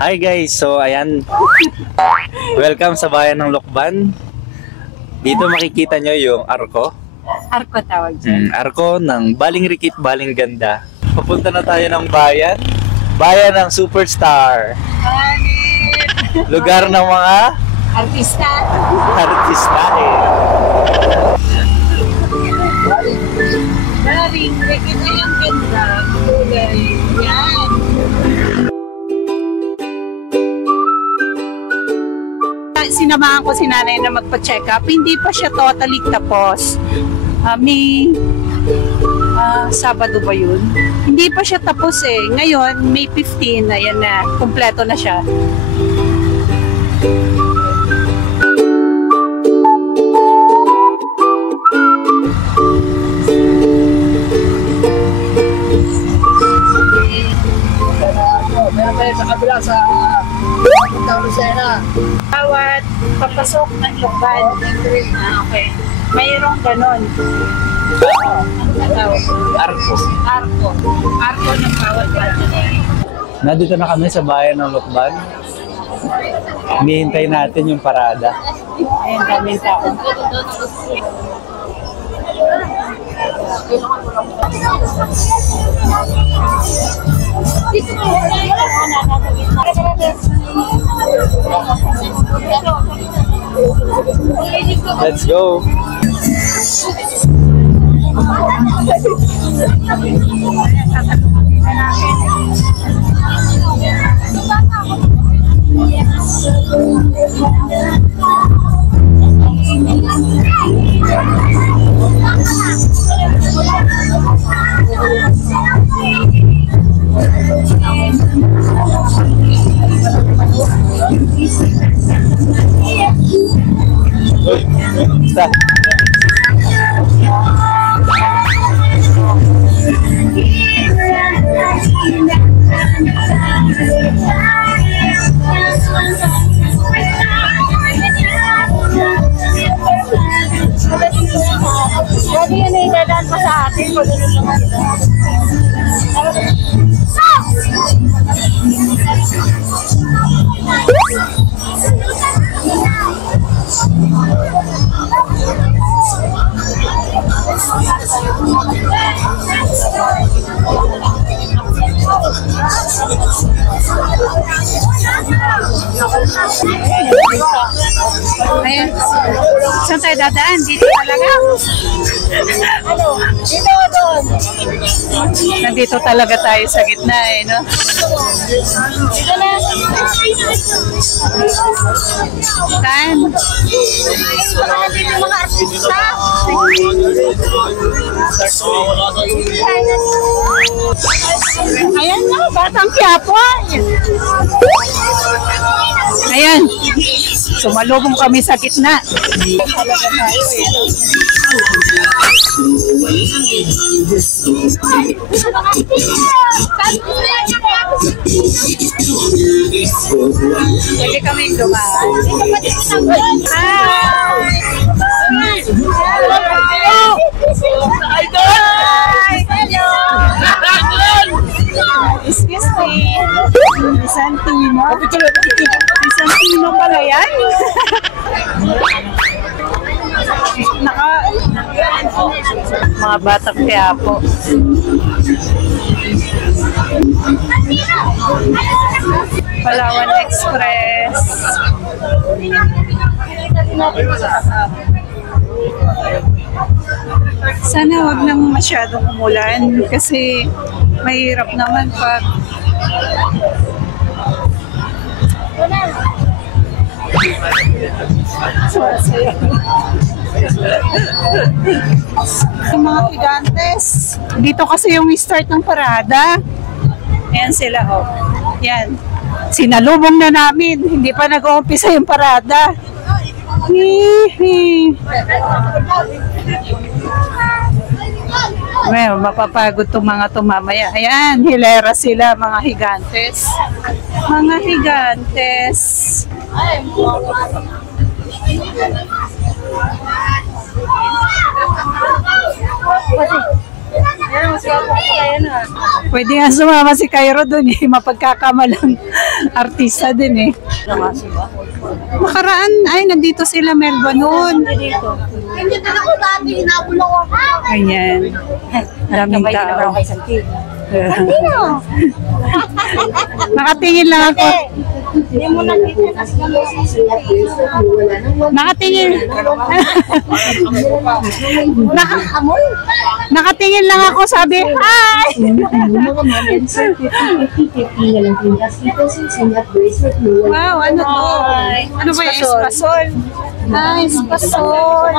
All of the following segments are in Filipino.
Hi guys, so ayan, welcome sa bayan ng Lokban. Dito makikita nyo yung arko. Arko tawag dyan. Arko ng Baling Rikit, Baling Ganda. Papunta na tayo ng bayan. Bayan ng superstar. Lugar ng mga Artista. artista Baling Rikit na yung ganda. Kulay. Yan. Sinamahan ko si nanay na magpa-check up. Hindi pa siya totally tapos. May Sabado ba yun? Hindi pa siya tapos eh. Ngayon, May 15, ayan na. Kompleto na siya. Meron tayo sa kabila sa Lucena. Bawat papasok ng Lokban. Okay. Mayroong ganon. Ano tawag? Arko. Arko. Arko ng bawat bayan. Nandito na kami sa bayan ng Lokban. Hinihintay natin yung parada. Ayan, daming tao. Let's go! Stop. Pwede yun na idadaan pa sa atin. Ayan. Saan tayo dadaan? Dito talaga? Ano? Dito doon. Nandito talaga tayo sa gitna eh, no? Dito na. Saan? Dito mga artista. Ayan na, Batang Quiapo. Ayan. Sumalubong kami sa gitna. Talaga tayo eh. Pwede kaming dumaan. Hi! Excuse me. Santino. Santino pala yan. Mga Batang Quiapo. Palawan Express. Sana wag nang masyadong umulan kasi mahirap naman pag yung mga gigantes. Dito kasi yung start ng parada. Ayan sila, oh. Yan. Sinalubong na namin. Hindi pa nag-uumpisa yung parada. Hihi. Well, mapapagod itong mga tumamaya. Ayan, hilera sila, mga higantes. Mga higantes. Pwede nga sumama si Cairo dun eh. Mapagkakamalang artista din eh. Nakaraan, ay, nandito sila Melba noon. Hindi na ako dati, inabulong ako. Ayan. Daming tao. Nakatingin lang ako. Hindi mo nakita Nakatingin. Nakatingin lang ako, sabi, hi! Wow, ano to? Ano ba yung espasol? Ah, espasol.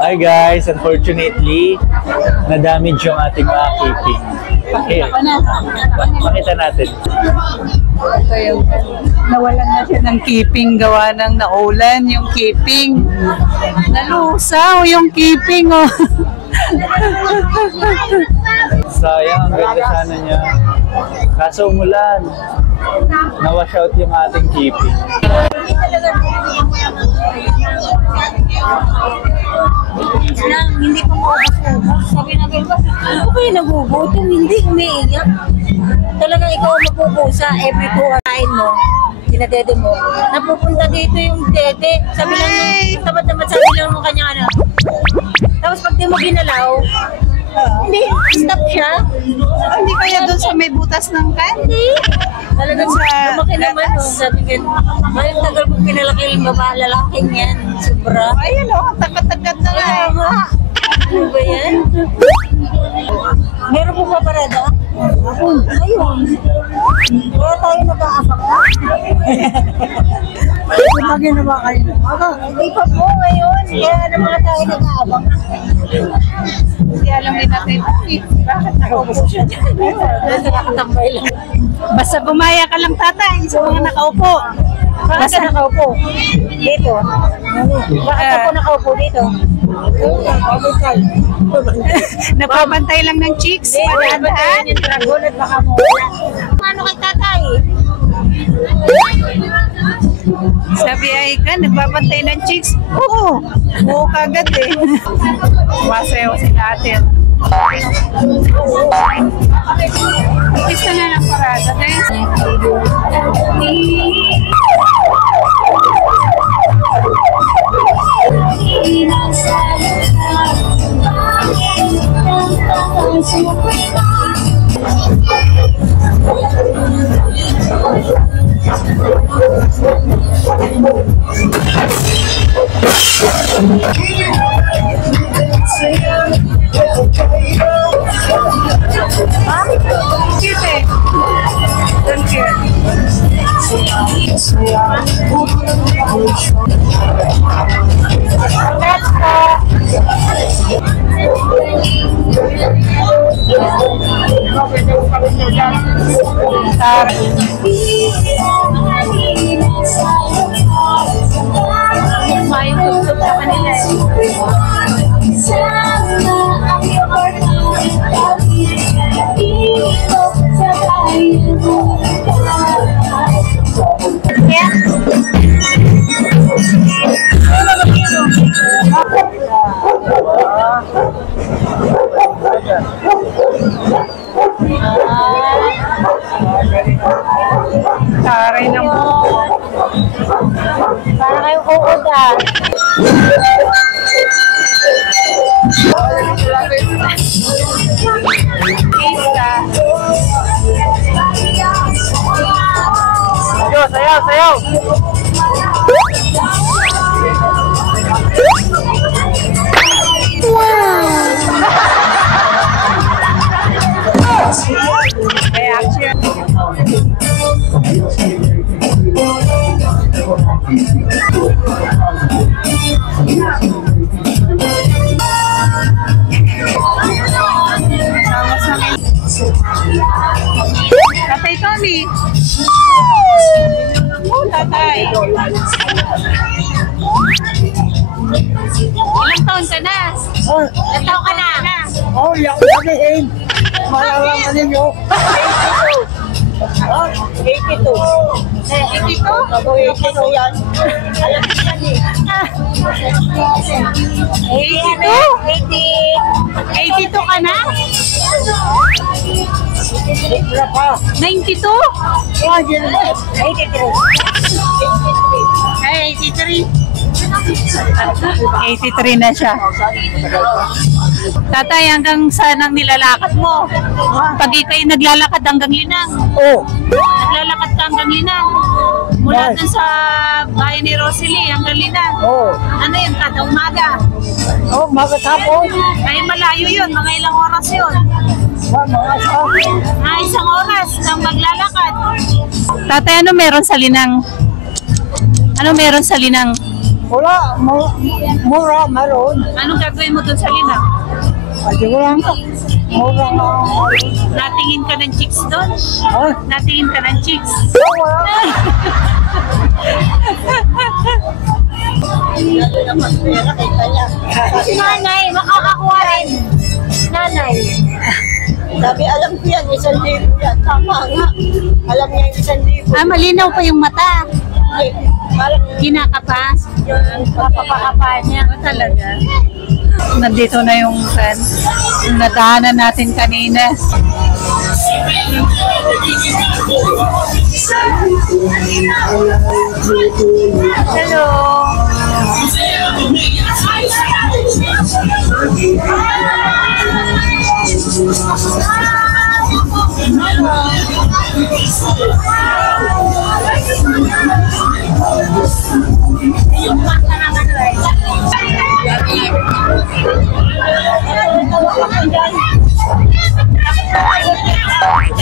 Hi guys, unfortunately, na-damage yung ating mga keeping. Here, pakita natin. Ito yung nawalan na siya ng keeping gawa ng naulan yung keeping. Nalusaw yung keeping oh. Sayang, ang ganda sana niya. Kaso umulan. Na-wash out yung ating keeping. Hindi ko maubos. Sabi na kayo, ano kayo nagugutom? Hindi umiiyak. Talagang ikaw ang magpupusa every 2 hours mo. Dinadede mo. Napupunta dito yung dede. Sabi lang nung tapat-tapat sabi lang nung kanya ano. Tapos pag di mo ginalaw, hindi, stop siya. Hindi kaya doon sa may butas ng kan? Hindi. Talagang Sa lumaki naman. latas. Oh. Sabi ko, ay tagal kong pinalaki yung baba, lalaking yan. Sobra. Ayun oh, takat-takat na nga eh. Tama. Ano ba yan? Meron po ba parada? Ayun. Kaya tayo nag-aabang na. Tumagin na ba kayo? Hindi pa po ngayon. Kaya naman tayo nag-aabang na. Kasi alam din natin, bakit nakaupo siya dyan? Basta nakatambay lang. Basta bumaya ka lang tatay sa mga nakaupo. Bakit ka nakaupo? Dito. Bakit ako nakaupo dito? Napabantay lang ng chicks. Padaan Padaan. yung dragon at baka mawala. Ano kay tatay? Sabi ay ka, nagbabantay ng chicks. Oo. Oo kagad eh. Wasayaw si natin. Isa na ng parada guys. May gusto sa kanila Tatay. Ilang taon ka na? Oh, Ilang taon ka na? oh, yung sabihin. Malalaman ninyo. 82. 82? Ako 82 yan. Alam ko yan eh. 82 ka na? Wala pa. 92? Ah, yun ba? 83. Ay, 83. 83 na siya. Tatay, hanggang saan ang nilalakad mo? Pag ikaw'y naglalakad hanggang Linang. Oh, Naglalakad ka hanggang Linang. Mula Yes. dun sa bahay ni Rosalie hanggang Linang. oh. Ano yun, kada umaga? Oh, magatapon. Ay, malayo yun. Mga ilang oras yun. Mga saan. Isang oras kang maglalakad. Tatay, ano meron sa Linang? Ano meron sa Linang? Wala, mura meron. Anong gagawin mo dun sa Linang? Ay, wala nga. Mura nga. Natingin ka ng chicks doon? Ha? Natingin ka ng chicks? Wala. Si nanay, makakakuha rin. Nanay. Sabi, alam ko yan, 1,000 yan. Tama nga. Alam niya yung 1,000. Ah, malinaw pa yung mata. Ay, parang Kinakapas. yung Papakapa niya. Talaga. Nandito na yung nadaanan natin kanina. Hello.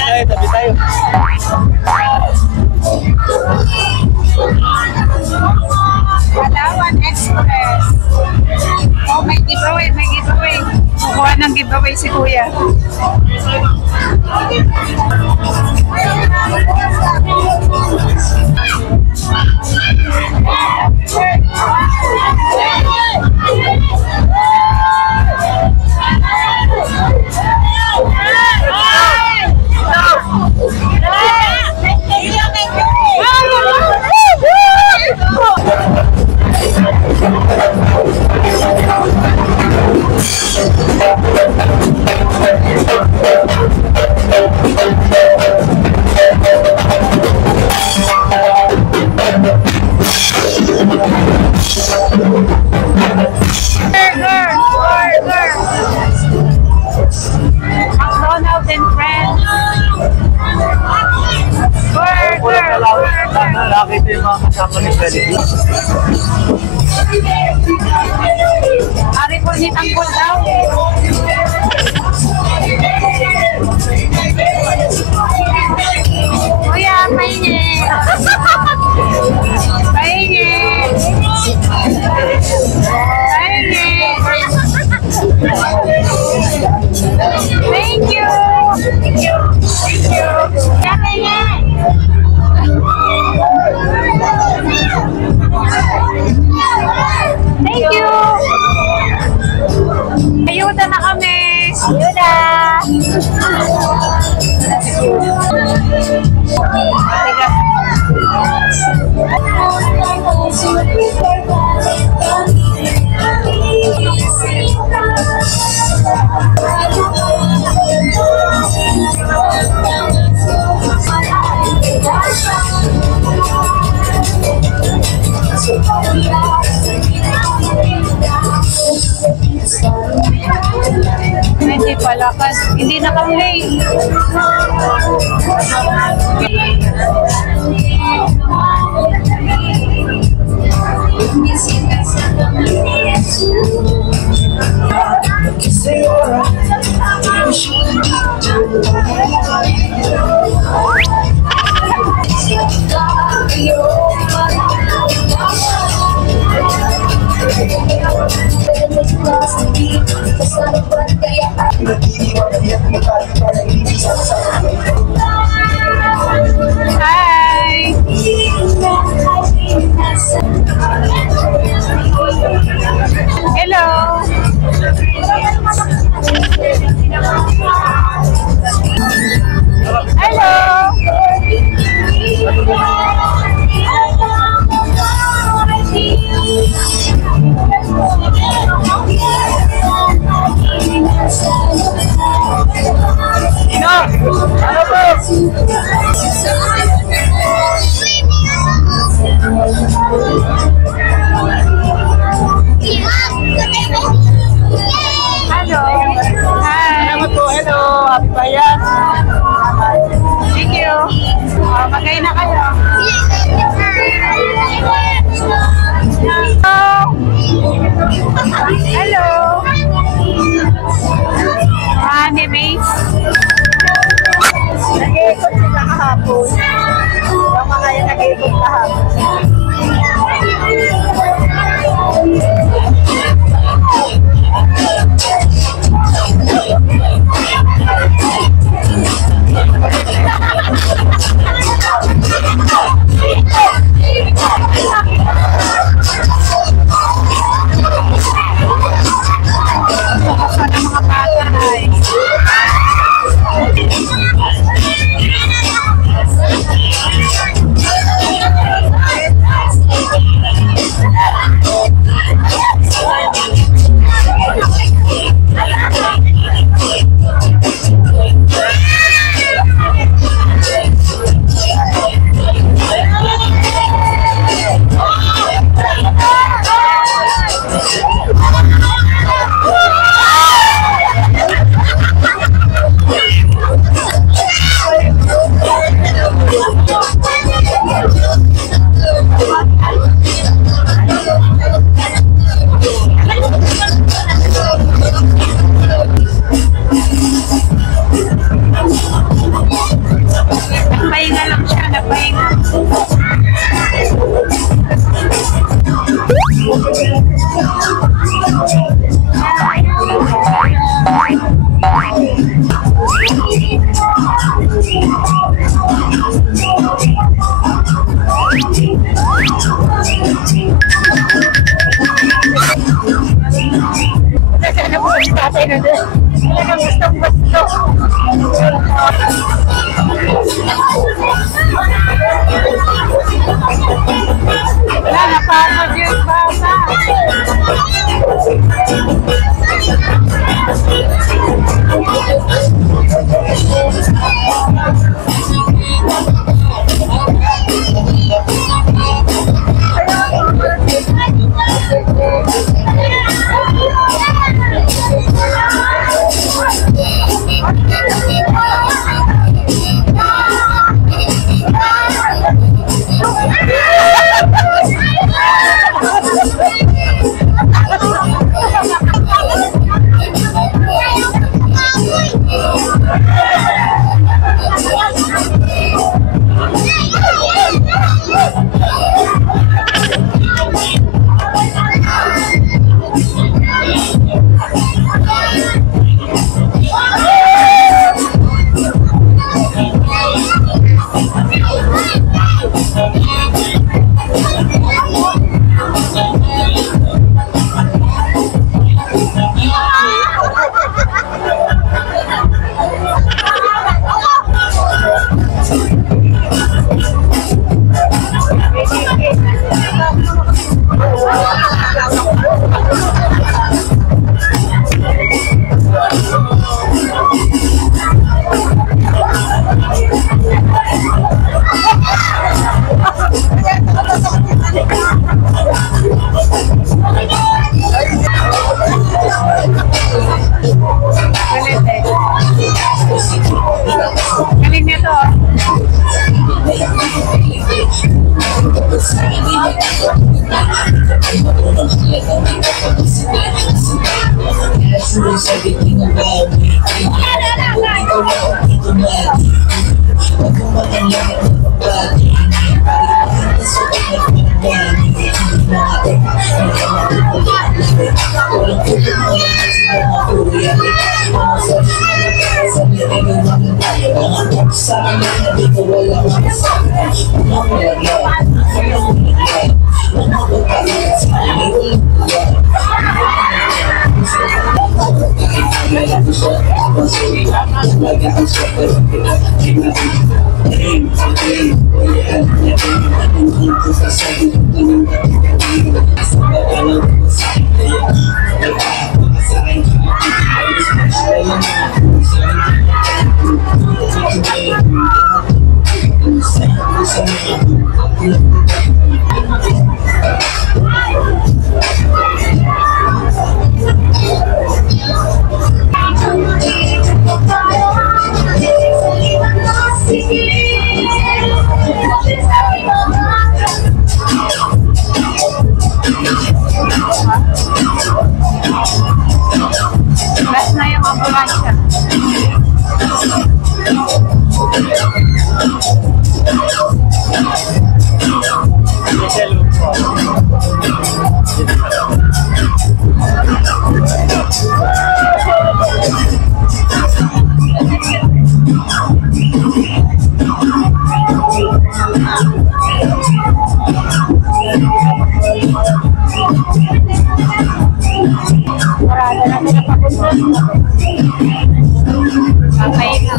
Ay, tabi tayo. Palawan Express. Oh, may giveaway, may giveaway. Kukuha ng giveaway si Kuya. McDonald's and Friends. Burger! Nakita yung mga kasama ni Freddy. Ari po ni Tanggol daw. Kuya, pahingi. Pahingi. Pahingi. Thank you. Thank you. Thank you. Kaya pahingi. Thank you. Ayuda na kami. Ayuda. Hindi pala kasi hindi naka-play. Hi! Hello! Hello! Hi! Salamat po. Hello. Happy Bayan. Thank you! Magay na kayo. Hello! Animes. Nag-iikot sila kahapon. Yung mga yung nag-iikot kahapon. Nagpahinga lang siya, nagpahinga. Sana po si tatay na din. Talagang gustong-gusto. Wala, napagod yung bata. Galing nito. Last na yung ambulansya. Marami na pinapapunta. Okay na.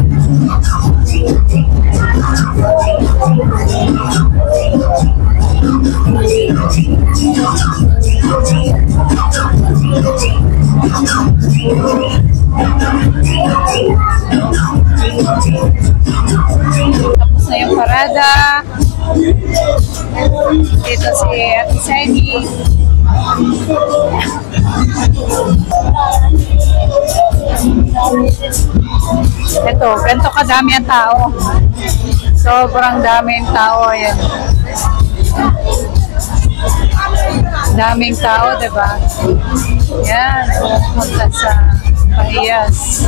Tapos na yung parada. Dito si Ate Seni. Ito, ganito kadami ang tao. Sobrang dami ang tao. Ayan. Daming tao, diba? Yan, pumunta sa Pahiyas.